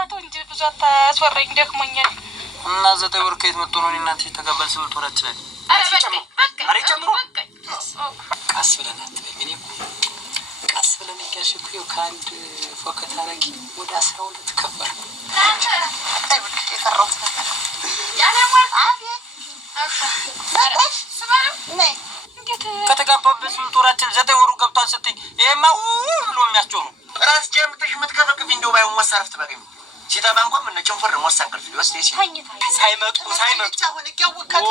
አቶ እንጂ ብዙ አታስወራኝ ደክሞኛል። እና ዘጠኝ ወር ከየት መጥቶ ነው እናንተ ተቀበል ስምንት ወራችን ላይ አረ ጨምሮ ቀስ ብለን አትበይ። እኔ ቀስ ብለን ያሽኩው ከአንድ ፎከት አረቂ ወደ 12 ከበር አንተ አይብቅ የፈራሁት ያለ ወርቅ አቤት ስማው ነይ እንዴት ከተጋባበት ስምንት ወራችን ዘጠኝ ወሩ ገብቷል ስትይ ይሄማ ብሎ የሚያስጨው ነው። ራስ ጀምተሽ ምትከፈክፍ እንደው ባይሆን ወሳረፍ ትበገኝ ሲታባ እንኳን ምን ጨንፈር ወሳንከል ሊወስድ ይሲ ሳይመጡ አሁን ይገውካት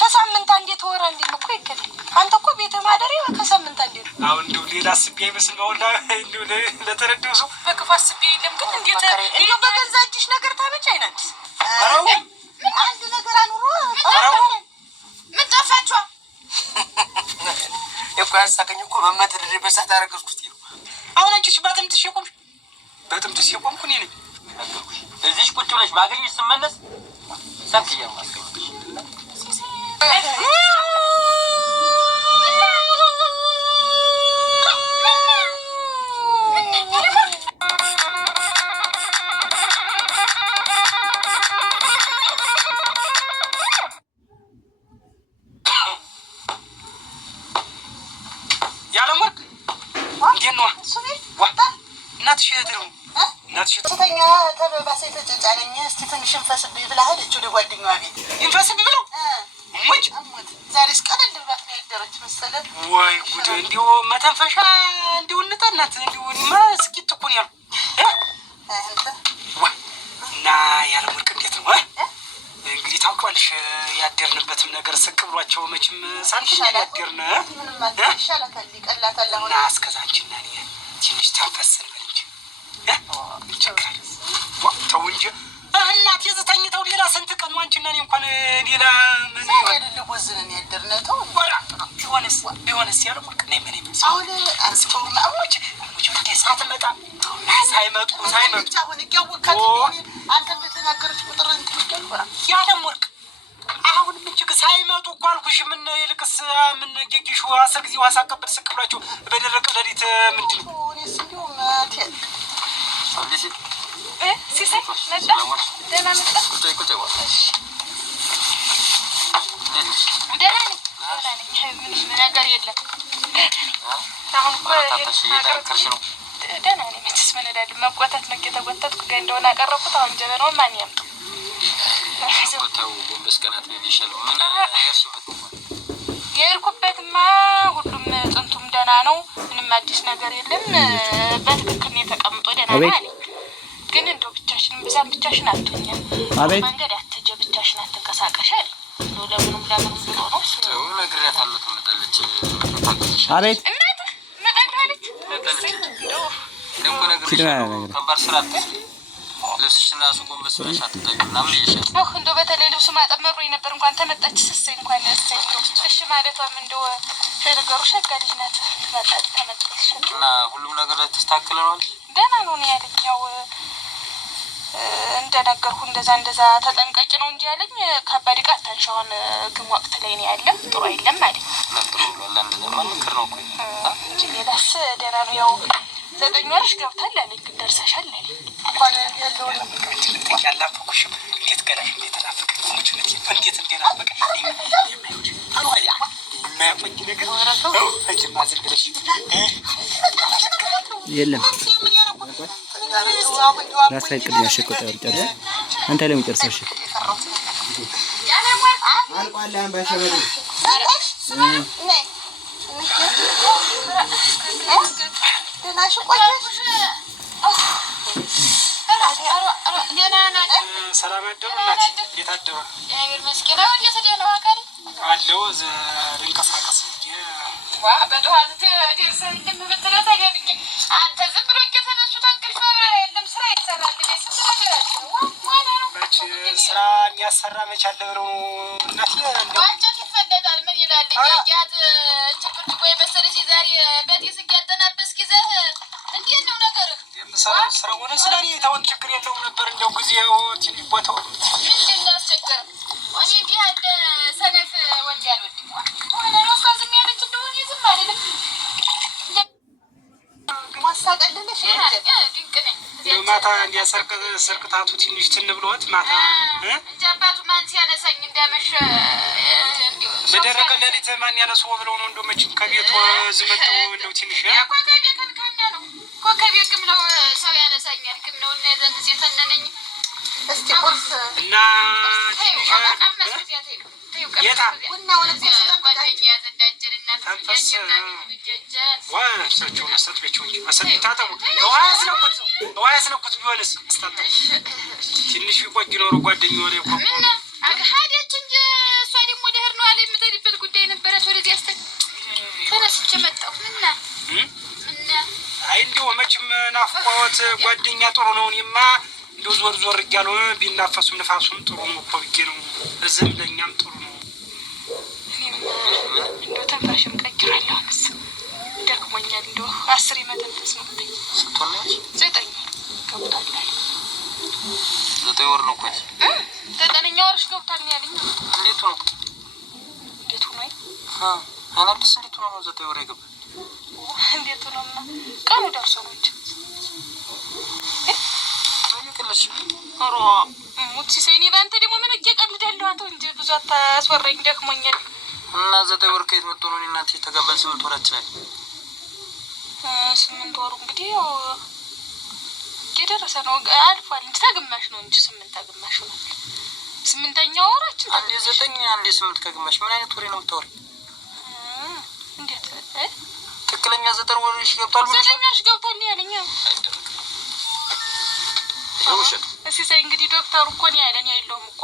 ተሳምንት አንዴ ተወራ እንዴ እኮ ይከለ አንተ እኮ ቤተ ማደሪ ከሳምንት አንዴ ነው። አሁን እንደው ሌላ ስቢ አይመስል ነው እንደው ለተረዳው ሰው በክፋት ስቢ የለም ግን እንዴት እንደው በገዛ እጅሽ ነገር ታመጭ አይናንስ አራው አንድ ነገር አኑሮ አራው ምን ጠፋችሁ እኮ ያሳከኝ እኮ በመተደረ በሳት አረጋግኩት ይሉ አሁን አንቺ ባጥምጥሽ የቆምኩ ነኝ እዚህ ቁጭ ብለሽ ባገኝሽ ስመለስ ሳክያ ማስቀምጥሽ ያለምርክ እንዴት ነው ወጣ እናትሽ የትሩ እናትሽ ተኛ ተበባሰ ተጨጫለኝ እስቲ ትንሽን ፈስብኝ ብላ ሄደች ወደ ጓደኛዋ ቤት ይንፈስብኝ ብለው ሙጭ ዛሬስ ቀለል ብላት ነው ያደረች መሰለህ ወይ ጉድ እንዲው መተንፈሻ እንዲው እንጠናት እንዲው ማስኪት እኮ ነው አንተ እና ያለምርክ እንዴት ነው እንግዲህ ታውቃለሽ ያደርንበትም ነገር ስቅ ብሏቸው መቼም ሳንሽ ያደርነ ይሻላታል ይቀላታል አሁን አስከዛንችና ትንሽ ታፈሰን እንጂ ቸካል ተው እንጂ እናት የዘታኝተው ሌላ ስንት ቀን አንቺና እኔ እንኳን ሌላ ምን አይደለ ወዝነን ያደርነው ወራ ቢሆንስ ያለምርክ ነይ ምን አሁን አስፈው ማሞች ወደ ሰዓት መጣ ሳይመጡ አሁን ይገውካት አንተ ምትናገርሽ ቁጥር እንትን ይገርራ ያለምርክ አሁን ምንጭቅ ሳይመጡ እኮ አልኩሽ ምን ይልቅስ ምን ጌጊሹ አሰግዚው አሳቀበል ስቅብላችሁ በደረቀ ለሊት ምንድን ነው እኔስ እንደው ማቴ አዲስ ሲሳይ መጣ ደህና መጣ ቁጭ ደህና ነኝ ምንም ነገር የለም አሁን እኮ ታታሽ ነው ደህና ነኝ መችስ ምን እላለሁ መቆጣት ነው የተቆጣጥኩ ጋር እንደሆነ አቀረብኩት አሁን ጀበናው ማን ያምጣው ወጣው ጎንበስ ቀናት ነው ይሻለው ምን ያርሽበት የርኩበትማ ሁሉም ጥንቱም ደህና ነው ምንም አዲስ ነገር የለም በትክክል ነው ተቀምጦ ደህና ነው ግን እንደው ብቻሽን አትሆኛ መንገድ አትጀ ብቻሽን አትንቀሳቀሽ አይደል ነው ለምንም ነው ሰው ነግሬያታለሁ ትመጣለች አቤት እናት መጣለች እንደው ነግሬያታለሁ ከባድ ስራ ልብስሽን ራሱ ጎንበስ ብለሽ አትጠይቁና ምን ይሻል እንደው በተለይ ልብስ ማጠመሩ ነበር እንኳን ተመጣች ስሰይ እንኳን እሰይ እሺ ማለቷም እንደው ነገሩ ሸጋልጅ ናት ተመጣች እና ሁሉም ነገር ተስተካክለዋል ደህና ነው ያለኝ ያው እንደነገርኩ እንደዛ ተጠንቀቂ ነው እንጂ ያለኝ ከባድ ቃታንሻውን ግን ወቅት ላይ ነው ያለ ጥሩ አይደለም ማለት ነው ለአንድ ዘመን ምክር ነው እኮ እንጂ ሌላስ ደህና ነው ያው 9 ወርሽ ገብታል አለኝ ግን ደርሰሻል አለኝ እንኳን ያለው ያላፈኩሽ እንዴት ገላሽ እንዴት ተናፈቀ እንዴት እንደናፈቀ አሮያ ማያቆኝ ነገር ነው እጅ ማዝልሽ የለም ራስ ላይ ቅድም ያሸቆጣ ወርጨረ አንተ ለምን ጨርሰሽ አልቋል አንባሸበሉ ደናሽ ቆየሽ ሰላም አደሩ እናት የታደሩ ነገር መስኪናው እየተደለው አካል አለው ልንቀሳቀስ ዋ በጠዋት ደርሰን እንደምትለው ተገብኝ አንተ ዝም ብሎ እየተነሱ ተንቅልፍ መብረር የለም ስራ ይሰራል ለስንት ነገር መች ስራ የሚያሰራ መች አለ ብለው እናት አንጨት ይፈለጣል ምን ይላል ያያት ችግር ወይ በሰለሽ ዛሬ በዲስ ያጠናበስ ጊዜህ እንዴት ነው ነገር የምሰራው ስራ ሆነ ስለኔ ታውን ችግር የለውም ነበር እንደው ጊዜው ትንሽ ቦታው ምንድን ነው አስቸገረ እኔ ቢያደ ሰነፍ ወንድ ያልወድም ሆነ ነው ዝም ያለች እንደሆነ ዝም አይደለም ማሳቀልልሽ ድንቅ ነኝ ማታ እንዲያሰርቅታቱ ትንሽ ትንብሎት ማታ እንጂ አባቱ ማን ሲያነሳኝ እንዳመሸ በደረቀ ሌሊት ማን ያነሳው ብለው ነው እንደው መቼም ከቤቱ ዝመተው እንደው ትንሽ ኮከቤ ከንካኛ ነው ኮከቤ ግም ነው ሰው ያነሳኛል ግም ነው እና ዘንድ ሲተነነኝ እስቲ ቁርስ እና ትንሽ የታ ወናው ነው ሲያስተባባኝ ያዘዳጀልና ተፈሰና ቢጀጀ ወሰቸው አስተጥበቸው እንጂ አስተጣጣው ውሃ ያስነኩት ቢሆንስ አስተጣጣው ትንሽ ቢቆይ ኖሮ ጓደኛው ላይ እኮ ምን አገሃደች እንጂ እሷ ደግሞ ደህር ነው አለ የምትሄድበት ጉዳይ ነበረ ወደዚህ አስተክ ተነስቼ መጣሁ ምን አይ እንደው መቼም ናፍቆት ጓደኛ ጥሩ ነው እኔማ እንደው ዞር እያሉ ቢናፈሱም ንፋሱም ጥሩ ነው እኮ ብዬ ነው እዝም ለኛም ጥሩ ነው እንደው ተንፋሽም ቀይራለሁ አንስ ደክሞኛል እንደው 10 መተንፈስ ነው ስትሆነች 9 ገብቷል 9 ወር ነው ቆይ 9ኛ ወርሽ ገብቷል ያለኝ እንዴት ነው አናብስ እንዴት ነው 9 ወር ይገባ እንዴት ነው ቀኑ ደርሶ ነው እንጂ ከለሽ ኦሮ ሙቺ ሰይኒ ባንተ ደግሞ ምን እየቀልዳለሁ አንተ እንጂ ብዙ አታስወራኝ ደክሞኛል እና 9 ወር ከየት መጥቶ ነው እናንተ የተጋባን 8 ወራችን አይደል 8 ወሩ እንግዲህ የደረሰ ነው አልፏል እንጂ ተግማሽ ነው እንጂ 8 ተግማሽ ነው 8ኛው ወራችን አንዴ 9 አንዴ 8 ከግማሽ ምን አይነት ወሬ ነው የምታወሪ እንዴት ትክክለኛ 9 ወርሽ ገብቷል ምን 9 ወርሽ ገብቷል ያለኝ ውሸት እሺ ሳይ እንግዲህ ዶክተሩ እኮ ነው ያለኝ አይደለም እኮ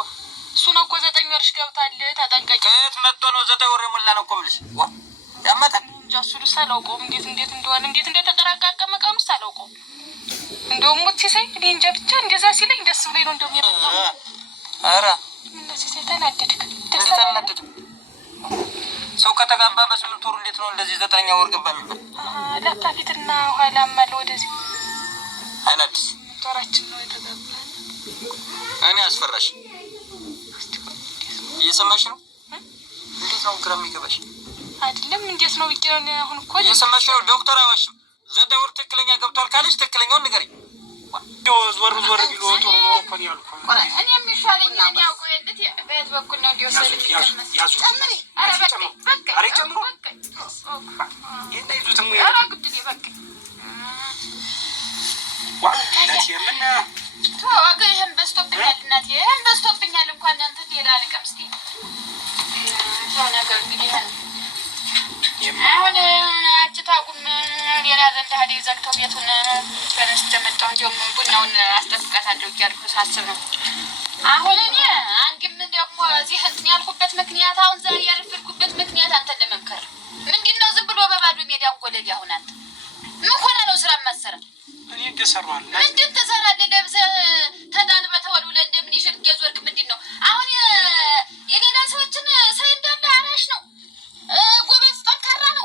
እሱ ነው እኮ 9 ወርሽ ገብቷል ተጠንቀቂ ከየት መጥቶ ነው 9 ወር የሞላ ነው እኮ የምልሽ ያመጣል ጃሱ ልሳላውቀው እንዴት እንደሆነ እንዴት እንደተጠራቀቀ መቀኑስ አላውቀው እንደውም ሙቺ ሳይ እኔ እንጃ ብቻ እንደዛ ሲለኝ ደስ ብሎኝ ነው እንደውም የመጣው ኧረ እነዚህ ተናደድክ ደስ ተናደድክ ሰው ከተጋባ በ8 ወር እንዴት ነው እንደዚህ 9ኛ ወር ገባ የሚባል ለካፊትና ኋላ ማለ ወደዚህ አናድስ ጦራችን ነው የተጋባ እኔ አስፈራሽ እየሰማሽ ነው እንዴት ነው ግራ የሚገባሽ አይደለም እንዴት ነው ብቻውን አሁን እኮ እየሰማሽ ነው ዶክተር አዋሽም 9 ወር ትክክለኛ ገብቷል ካለሽ ትክክለኛውን ንገሪኝ ዞር ቢሉ ጥሩ ነው እኮ ነው ያልኩ እኔ የሚሻለኝ እኔ ያውቀው የለት በየት በኩል ነው እንዲወሰድ ያዙ ጨምሪ አረ ጨምሩ ይሄን ይዙትም አረ ግድል በቃ እናቴ ምን ተዋገ ይሄን በስቶብኛል እናቴ ይሄን በስቶብኛል እንኳን አንተ ሌላ ልቀምስቲ ሰው ነገር እንግዲህ አሁን አጭታቁም ሌላ ዘንድ ሀዲ ዘግተው ቤቱን ተነስቼ መጣሁ እንደውም ቡናውን አስጠብቃታለሁ እያልኩ ሳስብ ነው አሁን እኔ አንድም ደግሞ እዚህ እንትን ያልኩበት ምክንያት አሁን ዛሬ ያልፍልኩበት ምክንያት አንተን ለመምከር ምንድነው ዝም ብሎ በባዶ ሜዳ እንቆለል ያሁን አንተ ምን ሆነ ነው ስራ ማሰራ እኔ እንደሰራው ምንድን ተሰራለ ለብሰ